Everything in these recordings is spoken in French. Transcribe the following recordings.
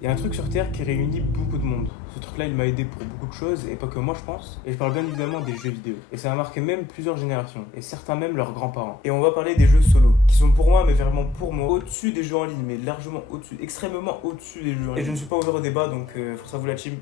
Il y a un truc sur Terre qui réunit beaucoup de monde. Ce truc-là, il m'a aidé pour beaucoup de choses, et pas que moi, je pense. Et je parle bien évidemment des jeux vidéo. Et ça a marqué même plusieurs générations, et certains même leurs grands-parents. Et on va parler des jeux solo, qui sont pour moi, mais vraiment pour moi, au-dessus des jeux en ligne, mais largement au-dessus, extrêmement au-dessus des jeux en ligne. Et je ne suis pas ouvert au débat, donc force à vous la team.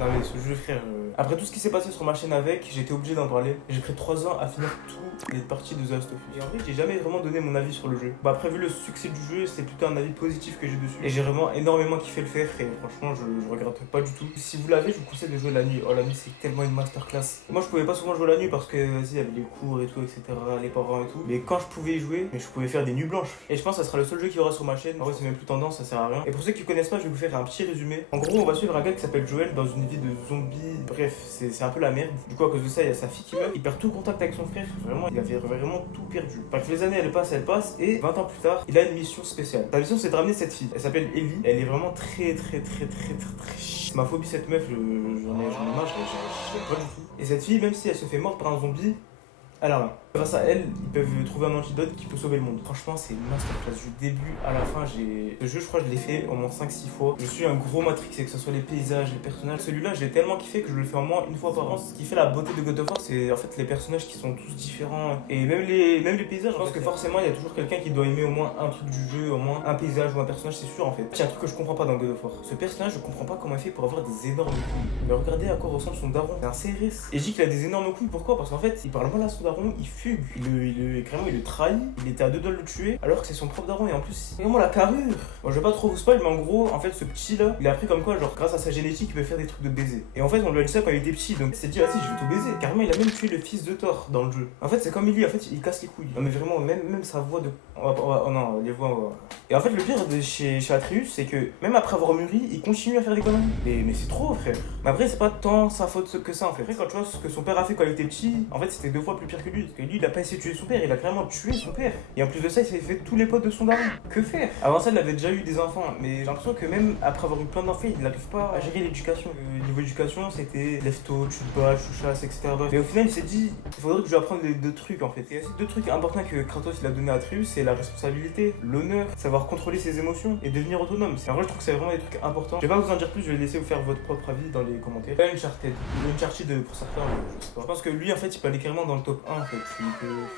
Non mais ce jeu frère, après tout ce qui s'est passé sur ma chaîne avec, j'ai été obligé d'en parler. J'ai pris 3 ans à finir toutes les parties de The Last of Us. Et en vrai j'ai jamais vraiment donné mon avis sur le jeu. Bah après vu le succès du jeu, c'est plutôt un avis positif que j'ai dessus. Et j'ai vraiment énormément kiffé le faire et franchement je regrette pas du tout. Si vous l'avez, je vous conseille de jouer la nuit. Oh la nuit c'est tellement une masterclass. Moi je pouvais pas souvent jouer la nuit parce que vas-y il y avait les cours et tout, etc. Les parents et tout. Mais quand je pouvais y jouer, mais je pouvais faire des nuits blanches. Et je pense que ça sera le seul jeu qu'il y aura sur ma chaîne. En vrai c'est même plus tendance, ça sert à rien. Et pour ceux qui connaissent pas, je vais vous faire un petit résumé. En gros on va suivre un gars qui s'appelle Joel dans une vie de zombie. Bref, c'est un peu la merde. Du coup, à cause de ça, il y a sa fille qui meurt. Il perd tout contact avec son frère. Vraiment, il avait vraiment tout perdu. Bref, les années, elles passent. Et 20 ans plus tard, il a une mission spéciale. Sa mission, c'est de ramener cette fille. Elle s'appelle Ellie. Elle est vraiment très chiante. Ma phobie, cette meuf, j'en ai marre, je l'aime pas du tout. Et cette fille, même si elle se fait morte par un zombie, elle a rien. Grâce à elle, ils peuvent trouver un antidote qui peut sauver le monde. Franchement, c'est une masterclass. Du début à la fin, ce jeu, je crois, je l'ai fait au moins 5-6 fois. Je suis un gros Matrix, et que ce soit les paysages, les personnages. Celui-là, j'ai tellement kiffé que je le fais au moins une fois par an. Ce qui fait la beauté de God of War, c'est en fait les personnages qui sont tous différents. Et même les paysages, je pense que forcément, il y a toujours quelqu'un qui doit aimer au moins un truc du jeu, au moins un paysage ou un personnage, c'est sûr en fait. Il y a un truc que je comprends pas dans God of War. Ce personnage, je comprends pas comment il fait pour avoir des énormes couilles. Mais regardez à quoi ressemble son daron. C'est un CRS. Et je dis qu'il a des énormes couilles, pourquoi? Parce qu'en fait, il parle mal à son daron, il fugue, carrément, il le trahit, il était à deux doigts de le tuer, alors que c'est son propre daron, et en plus, vraiment la carrure. Bon, je vais pas trop vous spoil, mais en gros, en fait, ce petit là, il a appris comme quoi, genre, grâce à sa génétique, il peut faire des trucs de baiser. Et en fait, on lui a dit ça quand il était petit, donc il s'est dit, ah si, je vais tout baiser. Carrément, il a même tué le fils de Thor dans le jeu. En fait, c'est comme Ellie, en fait, il casse les couilles. Non, mais vraiment, même sa voix de. Oh non, les voix. Et en fait, le pire de chez Atreus, c'est que même après avoir mûri, il continue à faire des conneries. Mais c'est trop, frère. Mais après, c'est pas tant sa faute que ça, en fait. Après, quand tu vois ce que son père a fait quand il était petit, en fait, c'était 2 fois plus pire que lui. Parce que lui, il a pas essayé de tuer son père, il a carrément tué son père. Et en plus de ça, il s'est fait tous les potes de son daron. Que faire? Avant ça, il avait déjà eu des enfants, mais j'ai l'impression que même après avoir eu plein d'enfants, il n'arrive pas à gérer l'éducation. Niveau éducation, c'était lève-tôt, tu te bats, tu chasses, etc. Bref. Mais au final, il s'est dit, il faudrait que je lui apprenne les 2 trucs en fait. Et il y a ces 2 trucs importants que Kratos il a donné à Atreus, c'est la responsabilité, l'honneur, savoir contrôler ses émotions et devenir autonome. En vrai, je trouve que c'est vraiment des trucs importants. Je vais pas vous en dire plus, je vais laisser vous faire votre propre avis dans les commentaires. Uncharted pour certains, je sais pas. Je pense que lui en fait, il peut aller carrément dans le top 1 en fait.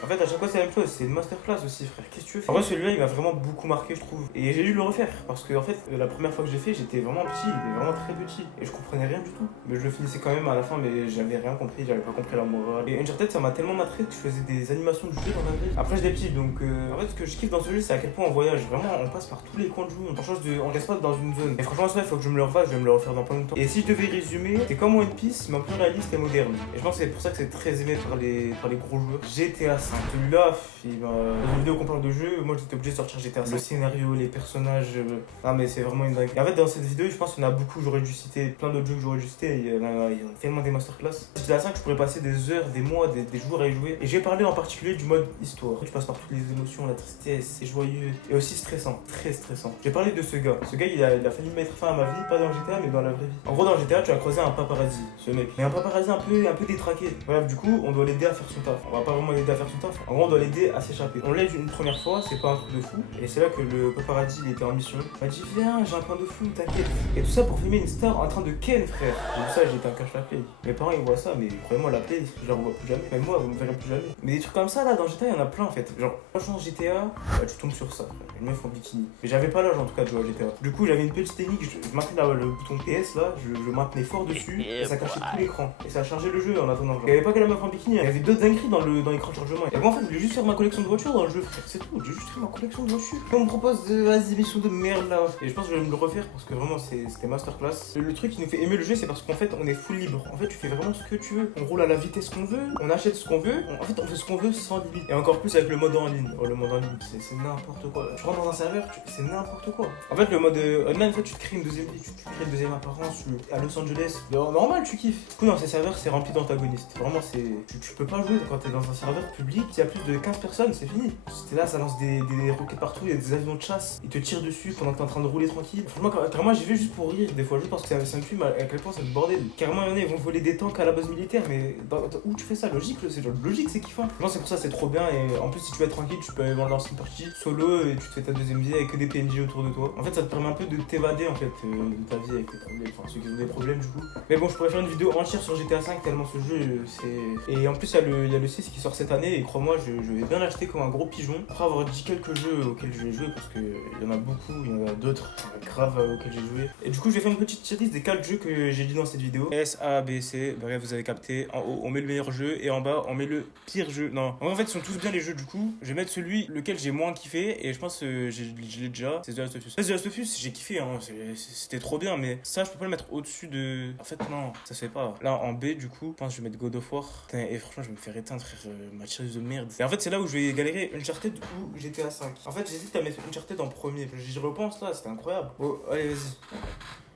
En fait, à chaque fois, c'est la même chose, c'est une masterclass aussi, frère. Qu'est-ce que tu veux faire? En vrai, celui-là, il m'a vraiment beaucoup marqué, je trouve. Et j'ai dû le refaire parce que, en fait, la première fois que j'ai fait, j'étais vraiment petit, il était vraiment très petit. Et je comprenais rien du tout. Mais je le finissais quand même à la fin, mais j'avais rien compris, j'avais pas compris la morale. Et Uncharted, ça m'a tellement matré que je faisais des animations du jeu dans ma vie. Après, j'étais petit, donc en fait, ce que je kiffe dans ce jeu, c'est à quel point on voyage. Vraiment, on passe par tous les coins de jeu. On reste pas dans une zone. Et franchement, ça, il faut que je me le refasse, je vais me le refaire dans pas longtemps. Et si je devais résumer, c'est comme One Piece, mais en plus réaliste et moderne. Et je pense que c'est pour ça que c'est très aimé par les gros joueurs. GTA 5. Celui-là, dans une vidéo qu'on parle de jeu, moi j'étais obligé de sortir GTA 5. Le scénario, les personnages. Ah, mais c'est vraiment une dingue. Et en fait, dans cette vidéo, je pense qu'il y en a beaucoup, j'aurais dû citer plein d'autres jeux que j'aurais dû citer. Il y en a tellement des masterclass. GTA 5, je pourrais passer des heures, des mois, des jours à y jouer. Et j'ai parlé en particulier du mode histoire. Tu passes par toutes les émotions, la tristesse, c'est joyeux et aussi stressant, très stressant. J'ai parlé de ce gars. Ce gars, il a failli mettre fin à ma vie, pas dans GTA, mais dans la vraie vie. En gros, dans GTA, tu as croisé un paparazzi, ce mec. Mais un paparazzi un peu détraqué. Bref, du coup, on doit l'aider à faire son taf. On va pas vraiment l'aider à faire son taf. En gros, on doit l'aider à s'échapper. On l'aide une première fois, c'est pas un truc de fou. Et c'est là que le paparazzi, il était en mission. Il m'a dit, viens, j'ai un plan de fou, t'inquiète. Et tout ça pour filmer une star en train de ken, frère. J'ai dit ça, j'étais un cache la play. Mes parents, ils voient ça, mais croyez-moi, la play, je la revois plus jamais. Même moi, vous me verrez plus jamais. Mais des trucs comme ça, là, dans GTA, il y en a plein en fait. Genre, franchement, GTA, bah, tu tombes sur ça. Une meuf en bikini. Mais j'avais pas l'âge en tout cas de jouer à GTA. Du coup, j'avais une petite technique, je maintenais le bouton PS là, je maintenais fort dessus, et ça cachait tout l'écran. Et ça a chargé le jeu en attendant. Il y avait pas que la meuf en bikini, il y avait d'autres dingueries dans l'écran de chargement. Et moi en fait, je voulais juste faire ma collection de voitures dans le jeu, frère. C'est tout, j'ai juste fait ma collection de voitures. Et on me propose de vas-y, mission de merde là. Et je pense que je vais me le refaire parce que vraiment c'était masterclass. Le truc qui nous fait aimer le jeu, c'est parce qu'en fait, on est full libre. En fait, tu fais vraiment ce que tu veux. On roule à la vitesse qu'on veut, on achète ce qu'on veut. En fait, on fait ce qu'on veut sans limite. Et encore plus avec le mode en ligne. Oh, le mode en ligne, c'est n'importe quoi. Tu rentres dans un serveur, c'est n'importe quoi. En fait, le mode online, en fait, tu te crées une deuxième vie, tu te crées une deuxième apparence à Los Angeles. Normal, tu kiffes. Du coup, dans ces serveurs, c'est rempli d'antagonistes. Vraiment, tu peux pas jouer quand t'es dans un serveur public, s'il y a plus de 15 personnes, c'est fini. C'était là, ça lance des roquettes partout, il y a des avions de chasse, ils te tirent dessus pendant que t'es en train de rouler tranquille. Franchement, carrément, j'y vais juste pour rire, des fois, juste parce que ça me fume à quel point c'est le bordel. Carrément, il y en a, ils vont voler des tanks à la base militaire, mais où tu fais ça? Logique, c'est genre logique, c'est kiffant. Franchement, c'est pour ça, c'est trop bien. Et en plus, si tu veux être tranquille, tu peux aller lancer une partie solo et tu te fais ta deuxième vie avec que des PNJ autour de toi. En fait, ça te permet un peu de t'évader en fait de ta vie avec tes problèmes, enfin ceux qui ont des problèmes du coup. Mais bon, je pourrais faire une vidéo entière sur GTA 5 tellement ce jeu c'est. Et en plus, il y a le 6 qui sort cette année et crois-moi, je vais bien l'acheter comme un gros pigeon. Après avoir dit quelques jeux auxquels je vais jouer parce qu'il y en a beaucoup, il y en a d'autres grave auxquels j'ai joué. Et du coup, je vais faire une petite tier list des 4 jeux que j'ai dit dans cette vidéo. S, A, B, C. Bref, vous avez capté. En haut, on met le meilleur jeu et en bas, on met le pire jeu. Non, en fait, ils sont tous bien les jeux du coup. Je vais mettre celui lequel j'ai moins kiffé et je pense que je l'ai déjà. C'est The Last of Us. The Last of Us, j'ai kiffé, hein. C'était trop bien, mais ça, je peux pas le mettre au-dessus de. En fait, non, ça se fait pas. Là, en B, du coup, je pense que je vais mettre God of War. Putain, et franchement, je vais me faire éteindre, frère. Ma tireuse de merde. Et en fait, c'est là où je vais galérer. Uncharted ou GTA 5. En fait, j'hésite à mettre Uncharted en premier. J'y repense là, c'était incroyable. Bon, allez, vas-y.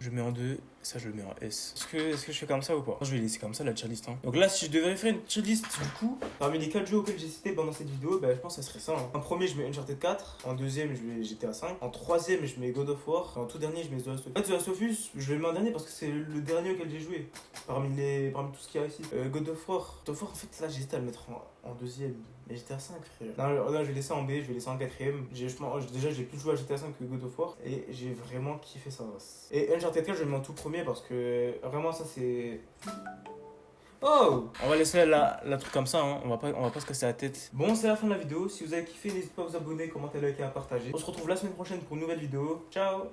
Je mets en 2, ça je le mets en S. Est-ce que je fais comme ça ou pas? Je vais laisser comme ça la tier list. Hein. Donc là, si je devais faire une tier list, du coup, parmi les 4 jeux auxquels j'ai cité pendant cette vidéo, bah, je pense que ça serait ça. Hein. En premier, je mets Uncharted 4. En deuxième, je mets GTA 5. En troisième, je mets God of War. En tout dernier, je mets The Last of Us. En fait, The Last of Us, je vais le mettre en dernier parce que c'est le dernier auquel j'ai joué. Parmi tout ce qu'il y a ici. God of War. God of War, en fait, là, j'hésite à le mettre en deuxième. Mais GTA 5, frère. Non, là, je vais laisser en B, je vais laisser en quatrième. Déjà, j'ai plus joué à GTA 5 que God of War. Et j'ai vraiment kiffé ça. Et Uncharted 4, je le mets en tout premier parce que vraiment, ça, c'est. Oh! On va laisser la truc comme ça, hein. On va pas se casser la tête. Bon, c'est la fin de la vidéo. Si vous avez kiffé, n'hésitez pas à vous abonner, commenter, liker et à partager. On se retrouve la semaine prochaine pour une nouvelle vidéo. Ciao!